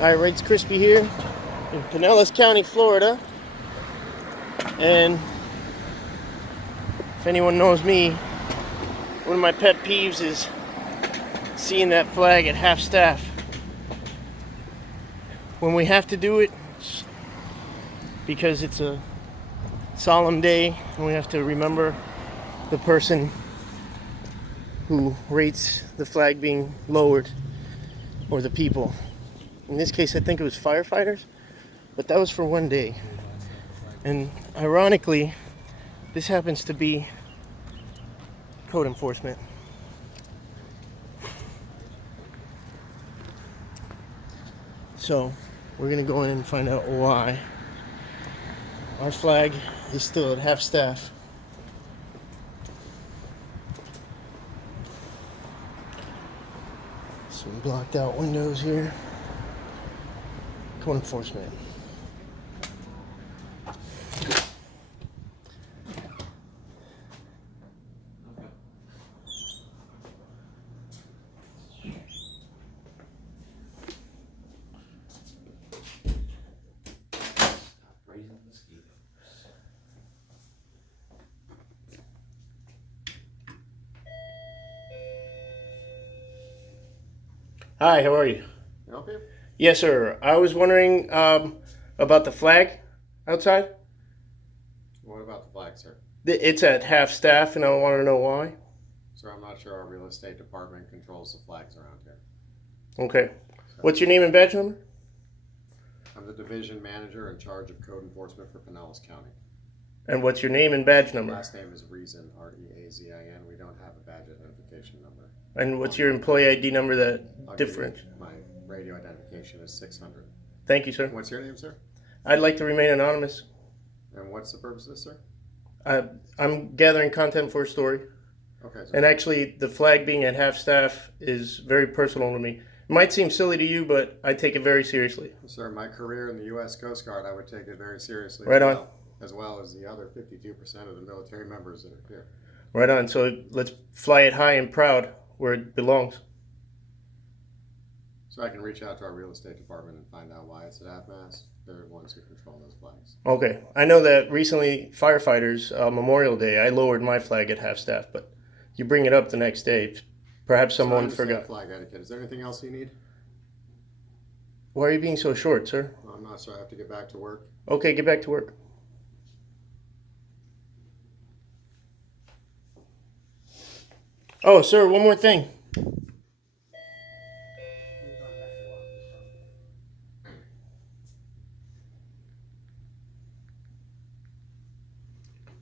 Alright, Riggs Crispy here in Pinellas County, Florida. And if anyone knows me, one of my pet peeves is seeing that flag at half staff. When we have to do it, it's because it's a solemn day and we have to remember the person who rates the flag being lowered, or the people. In this case, I think it was firefighters, but that was for one day. And ironically, this happens to be code enforcement. So we're gonna go in and find out why our flag is still at half staff. Some blocked out windows here. Code enforcement. Hi, how are you? Can I help you? Yes, sir. I was wondering about the flag outside. What about the flag, sir? It's at half staff, and I want to know why. Sir, I'm not sure our real estate department controls the flags around here. Okay. What's your name and badge number? I'm the division manager in charge of code enforcement for Pinellas County. And what's your name and badge number? Last name is Reason, R-E-A-Z-I-N. We don't have a badge identification number. And what's your employee ID number that different? My radio identification is 600. Thank you, sir. What's your name, sir? I'd like to remain anonymous. And what's the purpose of this, sir? I'm gathering content for a story. Okay, sir. And actually, the flag being at half staff is very personal to me. It might seem silly to you, but I take it very seriously. Sir, my career in the U.S. Coast Guard, I would take it very seriously. Right on. As well as the other 52% of the military members that are here. Right on. So let's fly it high and proud where it belongs. So I can reach out to our real estate department and find out why it's at half-mast. They're the ones who control those flags. Okay. I know that recently, firefighters, Memorial Day, I lowered my flag at half staff, but you bring it up the next day. Perhaps someone forgot. Flag etiquette. Is there anything else you need? Why are you being so short, sir? Well, I'm not sure. I have to get back to work. Okay, get back to work. Oh, sir, one more thing.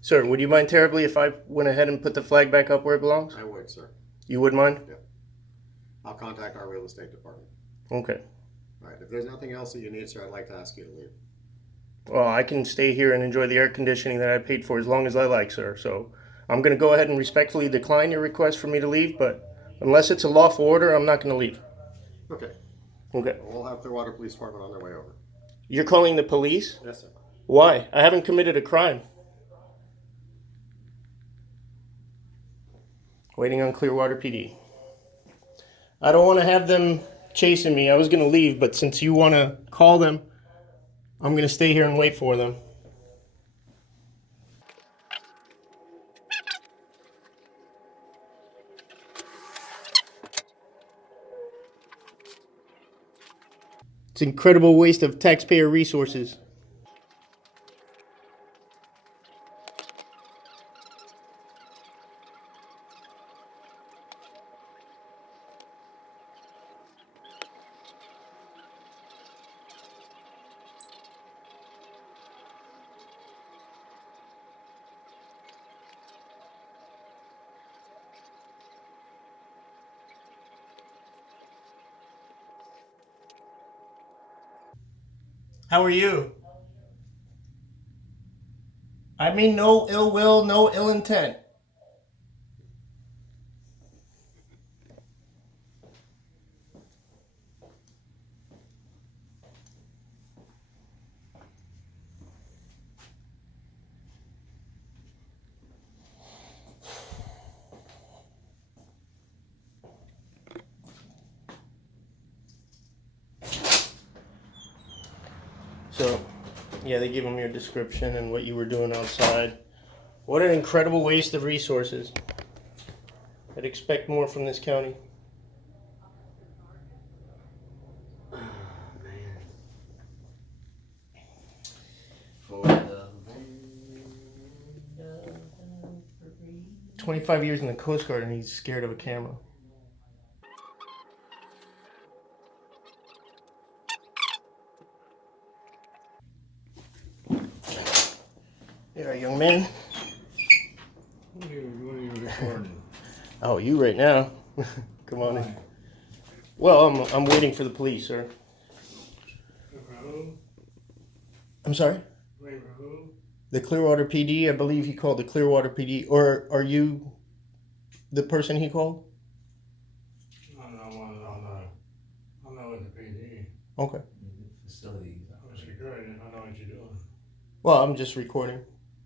Sir, would you mind terribly if I went ahead and put the flag back up where it belongs? I would, sir. You would mind? Yeah. I'll contact our real estate department. Okay. All right. If there's nothing else that you need, sir, I'd like to ask you to leave. Well, I can stay here and enjoy the air conditioning that I paid for as long as I like, sir. So I'm going to go ahead and respectfully decline your request for me to leave, but unless it's a lawful order, I'm not going to leave. Okay. Okay. We'll have the Clearwater Police Department on their way over. You're calling the police? Yes, sir. Why? I haven't committed a crime. Waiting on Clearwater PD. I don't want to have them chasing me. I was going to leave, but since you want to call them, I'm going to stay here and wait for them. It's an incredible waste of taxpayer resources. How are you? I mean no ill will, no ill intent. So, yeah, they give him your description and what you were doing outside. What an incredible waste of resources. I'd expect more from this county. Oh, man. For the 25 years in the Coast Guard and he's scared of a camera. There, young man. What are you recording? Oh, you right now. Come on in. Why? Well, I'm waiting for the police, sir. For who? I'm sorry? Wait for who? The Clearwater PD, I believe he called the Clearwater PD. Or are you the person he called? I'm not with the PD. Okay. facility. I'm security. I know what you're doing. Well, I'm just recording.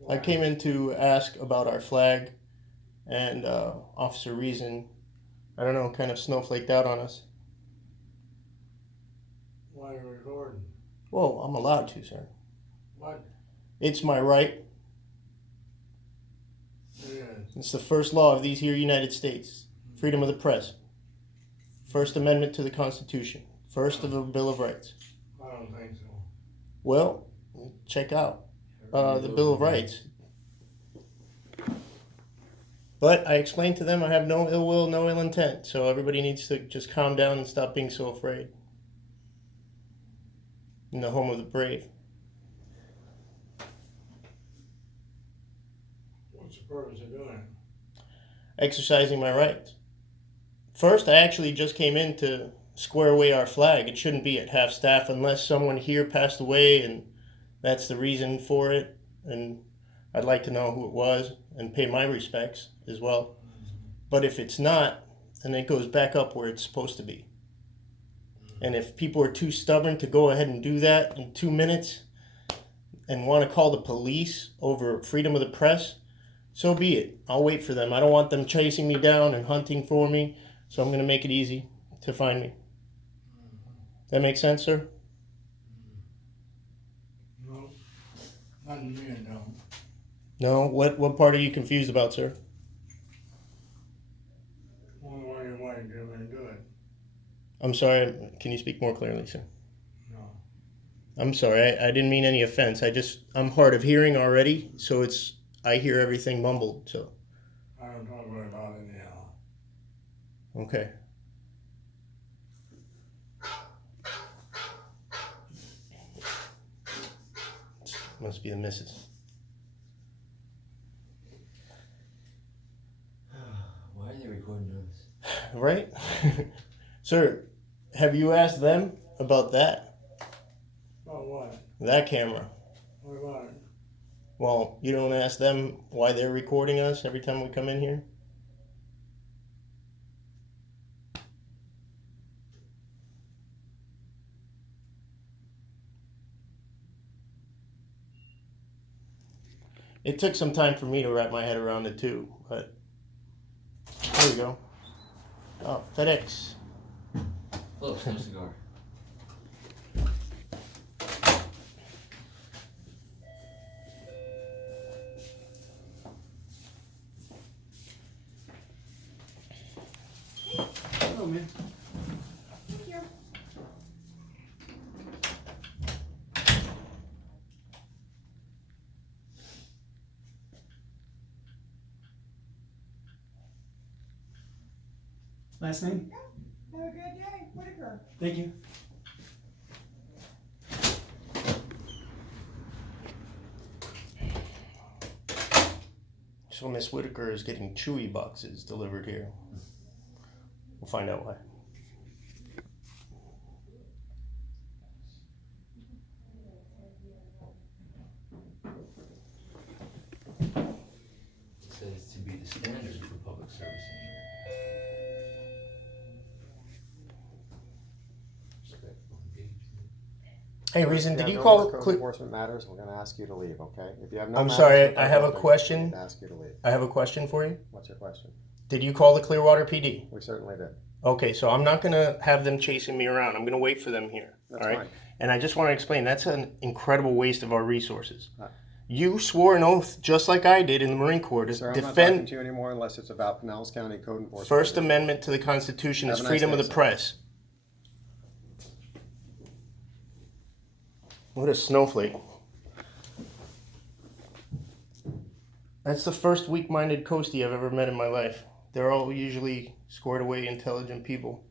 I Why? came in to ask about our flag, and Officer Reason, I don't know, kind of snowflaked out on us. Why are you recording? Well, I'm allowed to, sir. What? It's my right. It is. It's the first law of these here United States. Freedom of the press. First Amendment to the Constitution. First of a Bill of Rights. I don't think so. Well, check out the Bill of Rights. But I explained to them I have no ill will, no ill intent. So everybody needs to just calm down and stop being so afraid. In the home of the brave. What's the purpose of doing it? Exercising my rights. First, I actually just came in to square away our flag. It shouldn't be at half staff unless someone here passed away and that's the reason for it. And I'd like to know who it was and pay my respects as well. But if it's not, then it goes back up where it's supposed to be. And if people are too stubborn to go ahead and do that in 2 minutes and want to call the police over freedom of the press, so be it. I'll wait for them. I don't want them chasing me down and hunting for me, so I'm going to make it easy to find me. That make sense, sir? No. Not to me, it don't. No? What part are you confused about, sir? Only why you want to do it and do it. I'm sorry. Can you speak more clearly, sir? No. I'm sorry. I didn't mean any offense. I'm hard of hearing already, so I hear everything mumbled, so. I don't talk about it anyhow. Okay. Must be the missus. Why are they recording us? Right? Sir, have you asked them about that? About what? That camera? What about it? Well, you don't ask them why they're recording us every time we come in here? It took some time for me to wrap my head around it too, but there we go. Oh, FedEx. Oh, no cigar. Hello, man. Thank you. Last name? Have a good day, Whitaker. Thank you. So Miss Whitaker is getting Chewy boxes delivered here. We'll find out why. It says to be the standard for public service respectful engagement. Hey, Reason, If did have you no call more code Cle- enforcement matters, we're gonna ask you to leave, okay? If you have no I'm matters sorry, with I our have a building, question. we need to ask you to leave. I have a question for you. What's your question? Did you call the Clearwater PD? We certainly did. Okay, so I'm not gonna have them chasing me around. I'm gonna wait for them here. That's all right. fine. And I just want to explain that's an incredible waste of our resources. Uh. You swore an oath, just like I did in the Marine Corps, to Sir, I'm not talking defend to you anymore unless it's about Pinellas County Code Enforcement. First Amendment to the Constitution is Have a nice freedom day, of the sir. press. What a snowflake. That's the first weak-minded coastie I've ever met in my life. They're all usually squared away, intelligent people.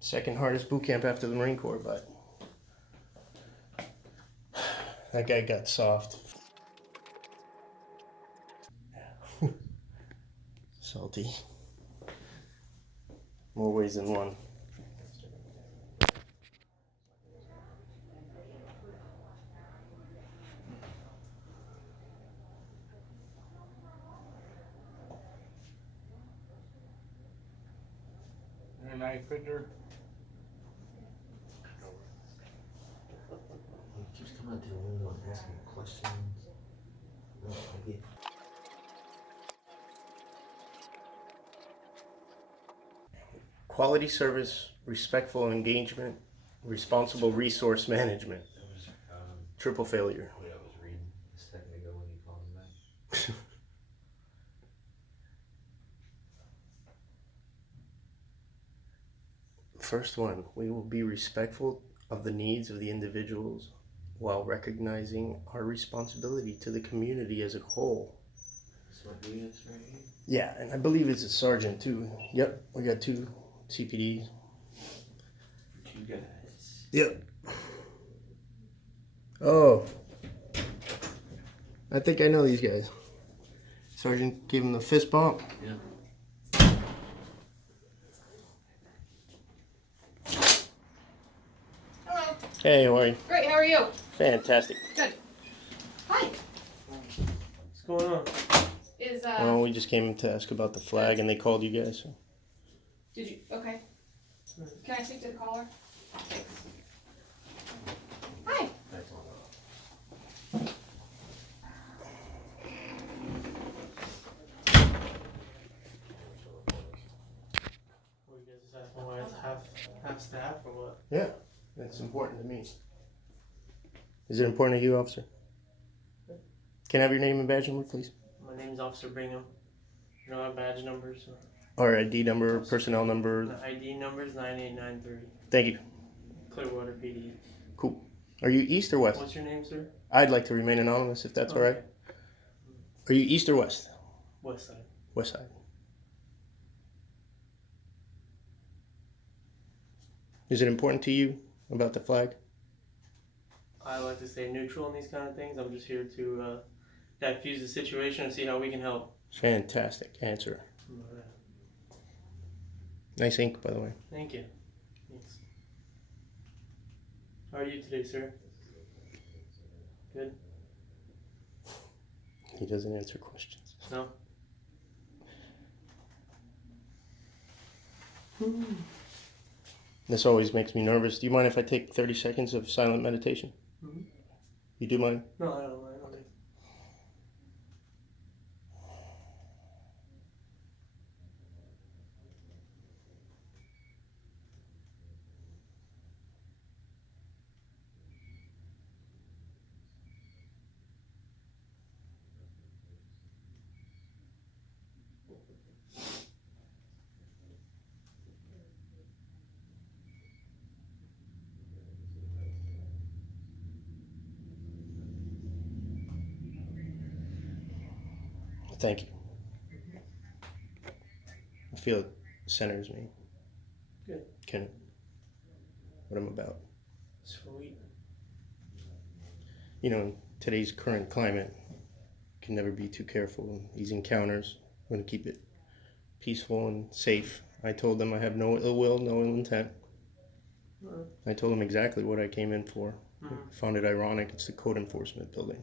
Second hardest boot camp after the Marine Corps, but that guy got soft. Salty. More ways than one. You're a knife fitter? He keeps coming out to the window and asking questions. No, I get. Quality service, respectful engagement, responsible resource management. That was Triple failure. what I was reading a second ago when he called him back. First one, we will be respectful of the needs of the individuals while recognizing our responsibility to the community as a whole. So what do this right here? Yeah, and I believe it's a sergeant too. Yep, we got 2 CPDs. For 2 guys. Yep. Oh. I think I know these guys. Sergeant gave him the fist bump. Yeah. Hello. Hey, how are you? Great, how are you? Fantastic. Good. Hi. What's going on? Is, Well, we just came to ask about the flag and they called you guys. So. did you, okay. Can I speak to the caller? Thanks. Hi. That's all. What, you guys just asking why it's half staff or what? Yeah, that's important to me. Is it important to you, officer? Can I have your name and badge number, please? My name's Officer Bingham. You don't have badge numbers or Or ID number, personnel number. the ID number's 98930. Thank you. Clearwater PD. Cool. Are you east or west? What's your name, sir? I'd like to remain anonymous if that's all right. Are you east or west? West side. West side. Is it important to you about the flag? I like to stay neutral in these kind of things. I'm just here to diffuse the situation and see how we can help. Fantastic answer. Nice ink, by the way. Thank you. Thanks. How are you today, sir? Good? He doesn't answer questions. No? This always makes me nervous. Do you mind if I take 30 seconds of silent meditation? Mhm. You do mind? No, I don't mind. Okay. Thank you. I feel it centers me. Good. Kind of what I'm about. Sweet. You know, in today's current climate, can never be too careful in these encounters. I'm going to keep it peaceful and safe. I told them I have no ill will, no ill intent. I told them exactly what I came in for. I found it ironic. It's the code enforcement building.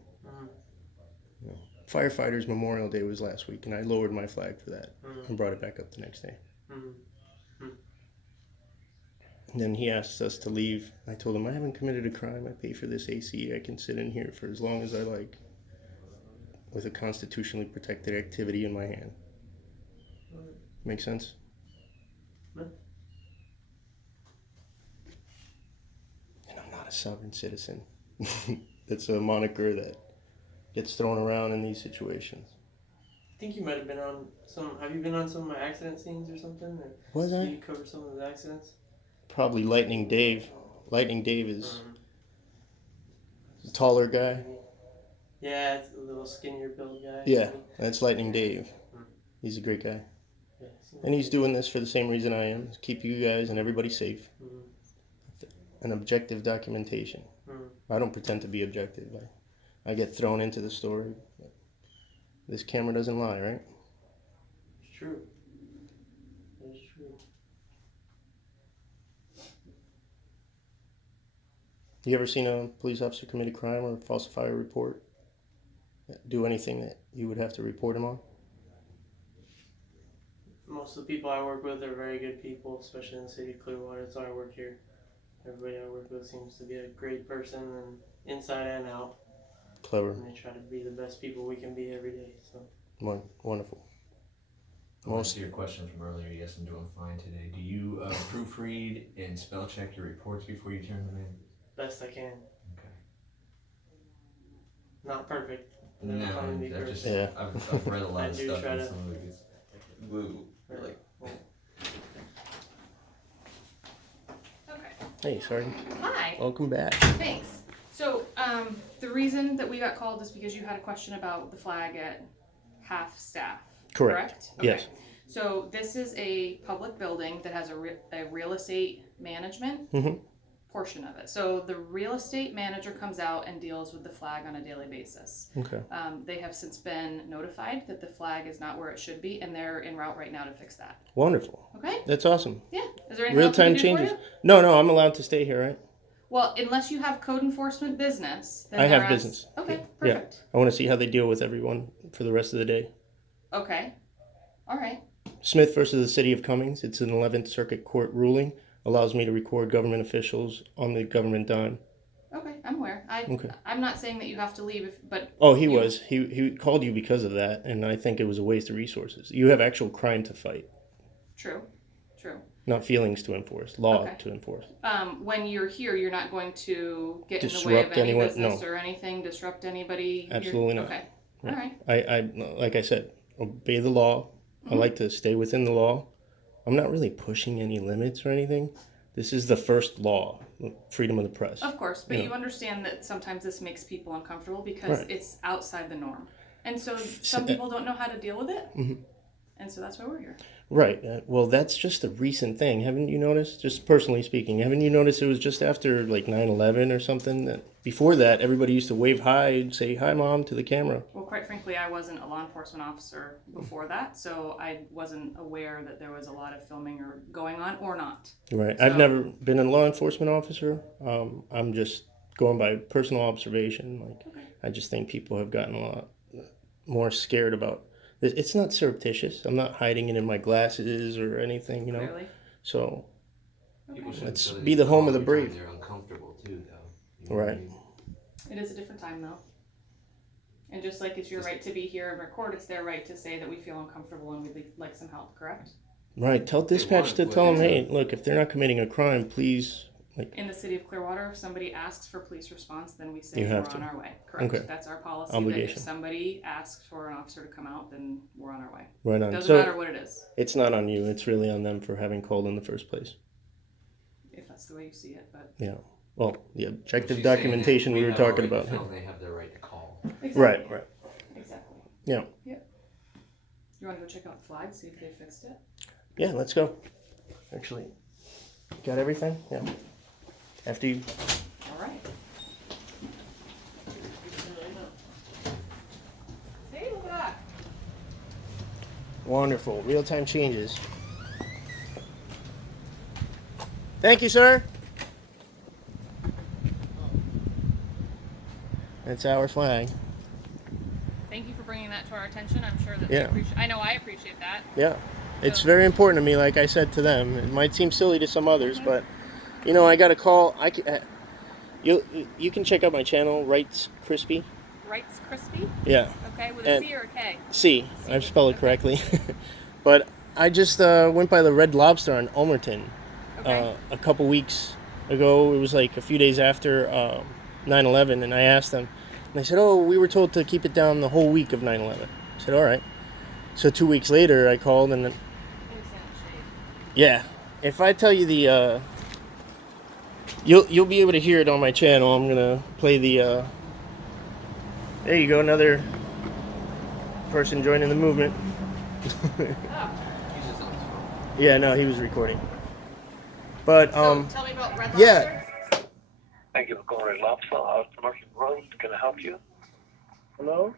You know, Firefighters Memorial Day was last week, and I lowered my flag for that and brought it back up the next day. And then he asked us to leave. I told him I haven't committed a crime. I pay for this AC. I can sit in here for as long as I like with a constitutionally protected activity in my hand. Make sense? Yeah. And I'm not a sovereign citizen. That's a moniker that gets thrown around in these situations. I think you might have been on some. Have you been on some of my accident scenes or something? Or Was did I? you cover some of the accidents? Probably Lightning Dave. Lightning Dave is the taller guy. Yeah, it's a little skinnier build guy. Yeah, that's Lightning Dave. He's a great guy. Yeah, And he's doing this for the same reason I am, to keep you guys and everybody safe. An objective documentation. I don't pretend to be objective. I get thrown into the story. This camera doesn't lie, right? It's true. It's true. You ever seen a police officer commit a crime or falsify a report? Do anything that you would have to report him on? Most of the people I work with are very good people, especially in the city of Clearwater. That's why I work here. Everybody I work with seems to be a great person, and inside and out. Clever. And they try to be the best people we can be every day. So. Wonderful. To answer your question from earlier, yes, I'm doing fine today. Do you proofread and spell check your reports before you turn them in? Best I can. Okay. Not perfect. No, Trying to be I've just Yeah. I've read a lot I of do stuff try and to- some of it gets woo. Like Okay. Hey, Sergeant. Hi. Welcome back. Thanks. So, the reason that we got called is because you had a question about the flag at half staff. Correct. Yes. So this is a public building that has a real estate management Mhm. portion of it. So the real estate manager comes out and deals with the flag on a daily basis. Okay. They have since been notified that the flag is not where it should be, and they're en route right now to fix that. Wonderful. Okay? That's awesome. Yeah. Is there anything else we Real-time can do for changes. you? No, I'm allowed to stay here, right? Well, unless you have code enforcement business, then I have they're business. Okay, Yeah. perfect. I want to see how they deal with everyone for the rest of the day. Okay. All right. Smith versus the City of Cummings. It's an 11th Circuit Court ruling. Allows me to record government officials on the government dime. Okay, I'm aware. Okay. I'm not saying that you have to leave, but Oh, he was. He called you because of that, and I think it was a waste of resources. You have actual crime to fight, true. not feelings to enforce, law Okay. to enforce. When you're here, you're not going to get in the way Disrupt of any anyone? business No. or anything, disrupt anybody. Absolutely not. Okay. All right. I like I said, obey the law. I like to stay within the law. I'm not really pushing any limits or anything. This is the first law, freedom of the press. Of course, but Yeah. you understand that sometimes this makes people uncomfortable because Right. it's outside the norm, and so some people don't know how to deal with it, and so that's why we're here. Right. Well, that's just a recent thing. Haven't you noticed? Just personally speaking, haven't you noticed it was just after like 9/11 or something? That before that, everybody used to wave hi and say hi, mom, to the camera. Well, quite frankly, I wasn't a law enforcement officer before that, so I wasn't aware that there was a lot of filming or going on or not. Right. So- I've never been a law enforcement officer. I'm just going by personal observation. Like, Okay. I just think people have gotten a lot more scared about. It's not surreptitious. I'm not hiding it in my glasses or anything, you know. Clearly. So people should Let's feel that be you the home call of the every time brave. They're uncomfortable too, though. You know what I Right. mean? It is a different time, though. And just like it's your right to be here and record, it's their right to say that we feel uncomfortable and we'd like some help, correct? right. Tell dispatch want to what tell them, they hey, look, if they're not committing a crime, please. In the city of Clearwater, if somebody asks for police response, then we say You we're have on to. our way. Correct. Okay. That's our policy. That Obligation. if somebody asks for an officer to come out, then we're on our way. Right on. Doesn't So matter what it is, it's not on you. It's really on them for having called in the first place. if that's the way you see it. But Yeah. Well, the objective She's saying that documentation we were have a talking right to about. film, they have their right to call. exactly. Right. Right. Exactly. Yeah. You want to go check out the flag, see if they fixed it? Yeah. Let's go. Actually, got everything. Yeah. After you. All right. See, look at that. Wonderful. Real-time changes. Thank you, sir. That's our flag. Thank you for bringing that to our attention. I'm sure that Yeah. I know I appreciate that. Yeah. It's very important to me, like I said to them. It might seem silly to some others, but, you know, I got a call. You can check out my channel, Rights Crispy. Rights Crispy? Yeah. Okay, with And- a C or a K? C. I've spelled it correctly. But I just went by the Red Lobster on Ulmerton Okay. a couple weeks ago. It was like a few days after 9/11, and I asked them, and they said, "Oh, we were told to keep it down the whole week of 9/11." I said, "All right." So 2 weeks later, I called, and then, yeah, if I tell you the, you'll be able to hear it on my channel. I'm gonna play the. There you go, another person joining the movement. Yeah, no, he was recording. But So tell me about Red Lobster. yeah. Thank you for calling Red Lobster out Commercial Road. Can I help you? Hello.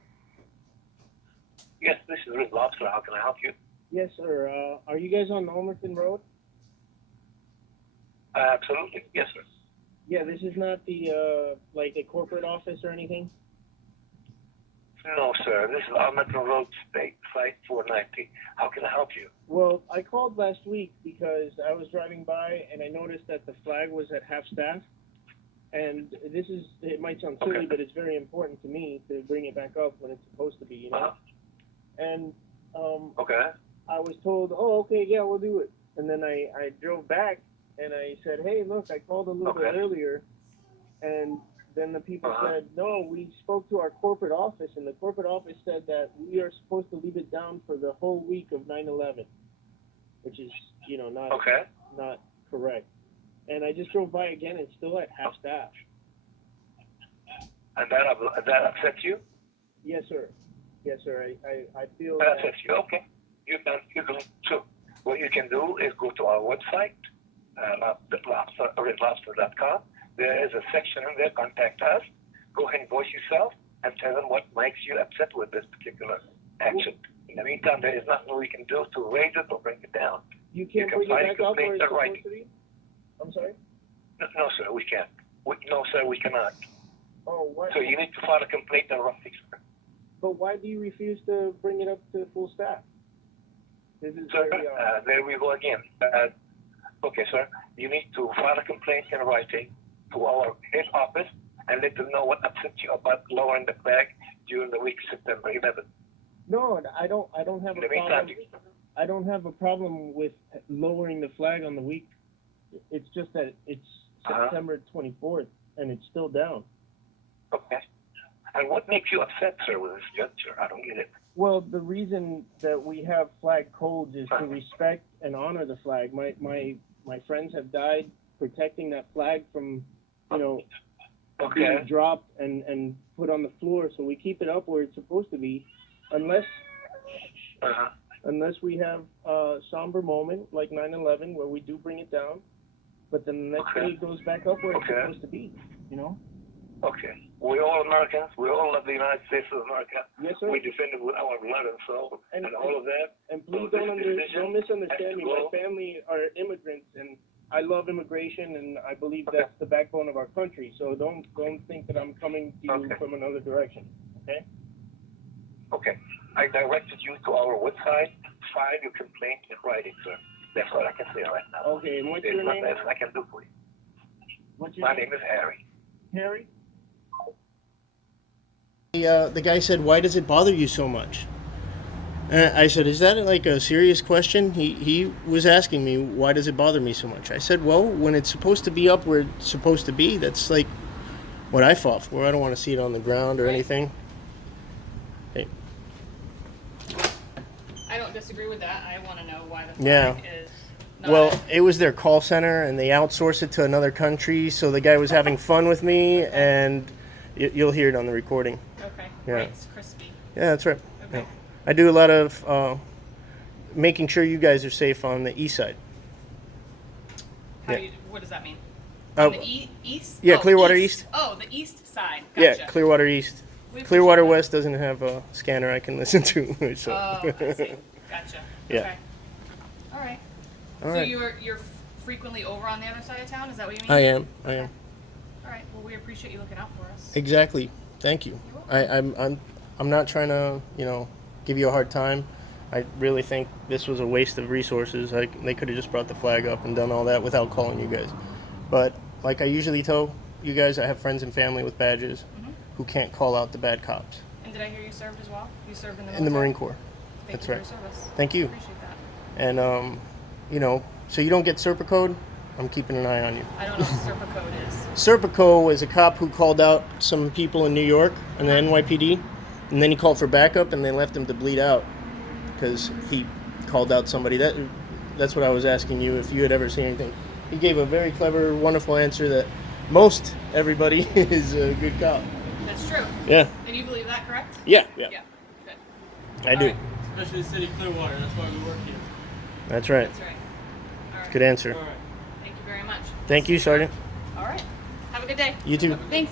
Yes, this is Red Lobster. How can I help you? Yes, sir. Are you guys on Ulmerton Road? Absolutely. Yes, sir. Yeah, this is not the like a corporate office or anything. No, sir. This is our Metro Road State, Site 490. How can I help you? Well, I called last week because I was driving by and I noticed that the flag was at half staff. And it might sound silly, Okay. but it's very important to me to bring it back up when it's supposed to be, you know? Uh-huh. And Okay. I was told, oh, okay, yeah, we'll do it. And then I drove back and I said, hey, look, I called a little bit Okay. earlier. And then the people Uh-huh. said, no, we spoke to our corporate office, and the corporate office said that we are supposed to leave it down for the whole week of 9/11, which is, you know, Okay. not correct. And I just drove by again, and it's still at half staff. And that upsets you? Yes, sir. Yes, sir. I feel That that. upsets you. Okay. You can. So what you can do is go to our website, redlobster.com. There is a section in there, contact us. Go ahead and voice yourself and tell them what makes you upset with this particular action. In the meantime, there is nothing we can do to raise it or bring it down. You can't can bring it file a back up where complaint it's in writing. supposed to be? I'm sorry? No, sir, we can't. No, sir, we cannot. Oh, what? So you need to file a complaint in writing, sir. But why do you refuse to bring it up to full staff? This is Sir, very there we go again. Okay, sir, you need to file a complaint in writing to our head office and let them know what upset you about lowering the flag during the week of September 11th. No, I don't have In a the meantime, problem. I don't have a problem with lowering the flag on the week. It's just that it's September 24th and it's still down. okay. And what makes you upset, sir, with this gesture? I don't get it. Well, the reason that we have flag codes is to respect and honor the flag. My friends have died protecting that flag from, you know, being Okay. dropped and put on the floor. So we keep it up where it's supposed to be, unless Uh-huh. we have a somber moment like 9/11 where we do bring it down, but then the next Okay. day it goes back up where it's Okay. supposed to be. You know? Okay. We're all Americans. We all love the United States of America. Yes, sir. We defend it with our blood and soul and all of that. And please So don't this decision don't misunderstand has me. to My go- family are immigrants, and I love immigration, and I believe that's the backbone of our country. So don't think that I'm coming to you Okay. from another direction. Okay? Okay. I directed you to our website. File your complaint in writing, sir. That's what I can say right now. Okay. And what's There's your nothing name? else I can do for you. What's your My name is Harry. Harry? The guy said, "Why does it bother you so much?" And I said, "Is that like a serious question?" He was asking me, "Why does it bother me so much?" I said, "Well, when it's supposed to be up where it's supposed to be, that's like what I fought for. I don't want to see it on the ground or Right. anything." Hey. I don't disagree with that. I want to know why the flag Yeah. is not. Well, it was their call center, and they outsourced it to another country. So the guy was having fun with me, and you'll hear it on the recording. Okay. Yeah. Right, it's crispy. Yeah, that's right. Okay. Yeah. I do a lot of making sure you guys are safe on the east side. How Yeah. do you, what does that mean? Uh, On the east? yeah, Oh, Clearwater East. Oh, the east side. Yeah, Gotcha. Clearwater East. We appreciate Clearwater that. West doesn't have a scanner I can listen to. So. Oh, I see. Gotcha. Yeah. Okay. All right. All So right. you're frequently over on the other side of town? Is that what you mean? I am. All right. Well, we appreciate you looking out for us. Exactly. Thank you. You're welcome. I'm not trying to, give you a hard time. I really think this was a waste of resources. They could have just brought the flag up and done all that without calling you guys. But like I usually tell you guys, I have friends and family with badges who can't call out the bad cops. And did I hear you served as well? You served in the In the military? Marine Corps. Thank That's you right. for your service. Thank you. Appreciate that. And so you don't get Serpico. I'm keeping an eye on you. I don't know what Serpa code is. Serpico is a cop who called out some people in New York and the NYPD, and then he called for backup, and they left him to bleed out because he called out somebody. That's what I was asking you, if you had ever seen anything. He gave a very clever, wonderful answer that most everybody is a good cop. That's true. Yeah. And you believe that, correct? Yeah. Yeah. Good. I do. All right. Especially the city of Clearwater. That's why we work here. That's right. That's right. All right. Good answer. All right. Thank you very much. Thank you, Sergeant. All right. Have a good day. You too. Thanks.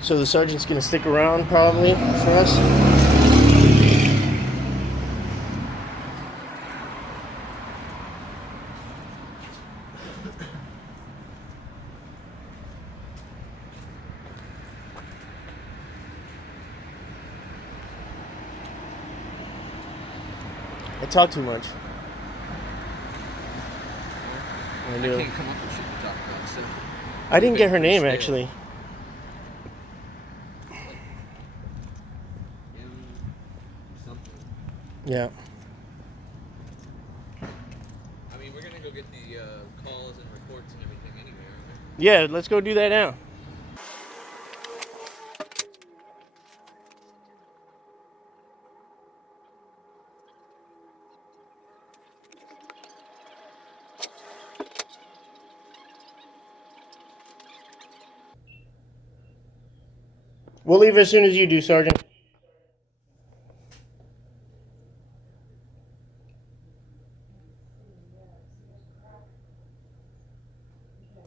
So the sergeant's going to stick around probably for us. I talk too much. I do. can't come up with shit to talk about, so. I didn't get her name Stale. actually. Something. Yeah. I mean, we're gonna go get the calls and reports and everything anyway, aren't Yeah, let's go do that now. We'll leave as soon as you do, Sergeant.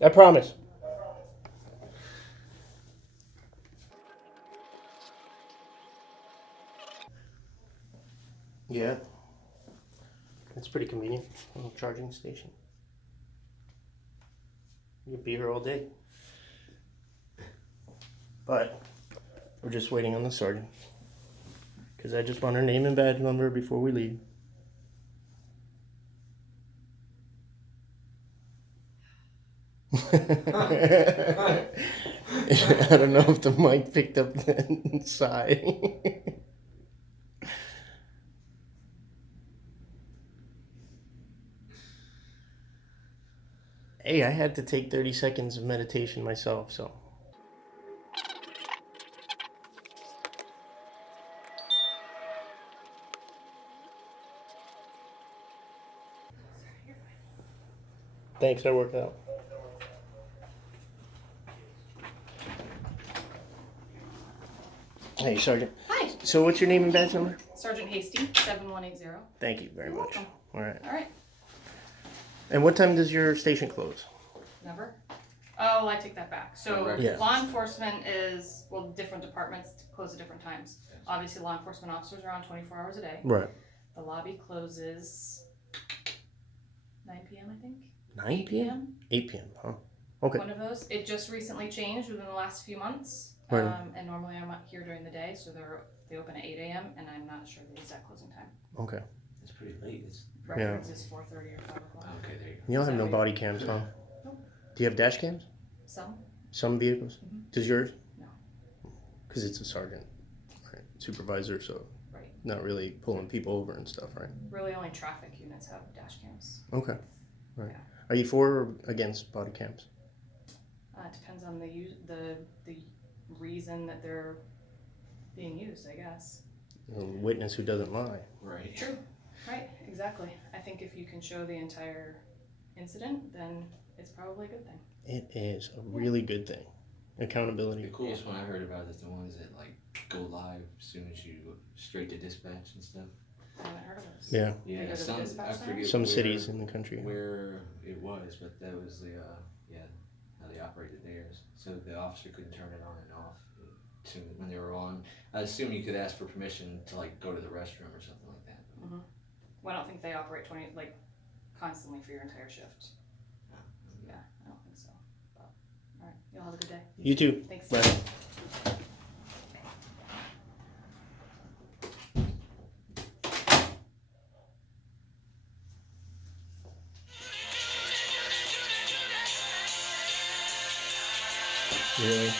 I promise. Yeah. It's pretty convenient. A little charging station. You could be here all day. But we're just waiting on the sergeant. Because I just want her name and badge number before we leave. I don't know if the mic picked up that sigh. Hey, I had to take 30 seconds of meditation myself, so. Thanks, that worked out. Hey, Sergeant. Hi. So what's your name and badge number? Sergeant Hasty, 7180. Thank you very much. welcome. All right. All right. And what time does your station close? Never. Oh, I take that back. So Yeah. law enforcement is, well, different departments close at different times. Obviously, law enforcement officers are on 24 hours a day. Right. The lobby closes 9 p.m., I think. 9 p.m.? 8 p.m., huh? Okay. One of those. It just recently changed within the last few months. Right. And normally I'm up here during the day, so they open at 8 a.m. and I'm not sure the exact closing time. Okay. It's pretty late. It's Records is 4:30 or 5 o'clock. okay. There you go. You'll have no body cams, huh? Nope. Do you have dash cams? Some. Some vehicles? Does yours? No. Because it's a sergeant, right? Supervisor, so Right. not really pulling people over and stuff, right? Really, only traffic units have dash cams. Okay. Right. Yeah. Are you for or against body cams? It depends on the reason that they're being used, I guess. A witness who doesn't lie. Right. True. Right. Exactly. I think if you can show the entire incident, then it's probably a good thing. It is a really good thing. Accountability. The coolest one I heard about is the ones that like go live as soon as you go straight to dispatch and stuff. I haven't heard of those. Yeah. They go Yeah, to the some dispatch I center? forget Some where, cities in the country. where it was, but that was the how they operated theirs. So the officer couldn't turn it on and off when they were on. I assume you could ask for permission to like go to the restroom or something like that. Well, I don't think they operate constantly for your entire shift. Oh, Yeah, I don't think so. But, all right. You'll have a good day. You too. Thanks. Bye. Really?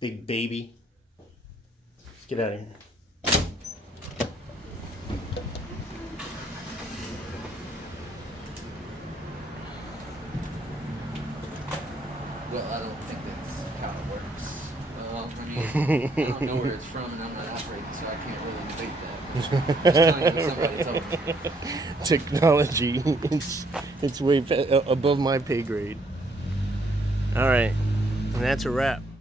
Big baby. Get out of here. Well, I don't think that's how it works. Well, I mean, I don't know where it's from, and I'm not operating, so I can't really debate that. Just telling you what somebody told me. Technology. It's way above my pay grade. All right, and that's a wrap.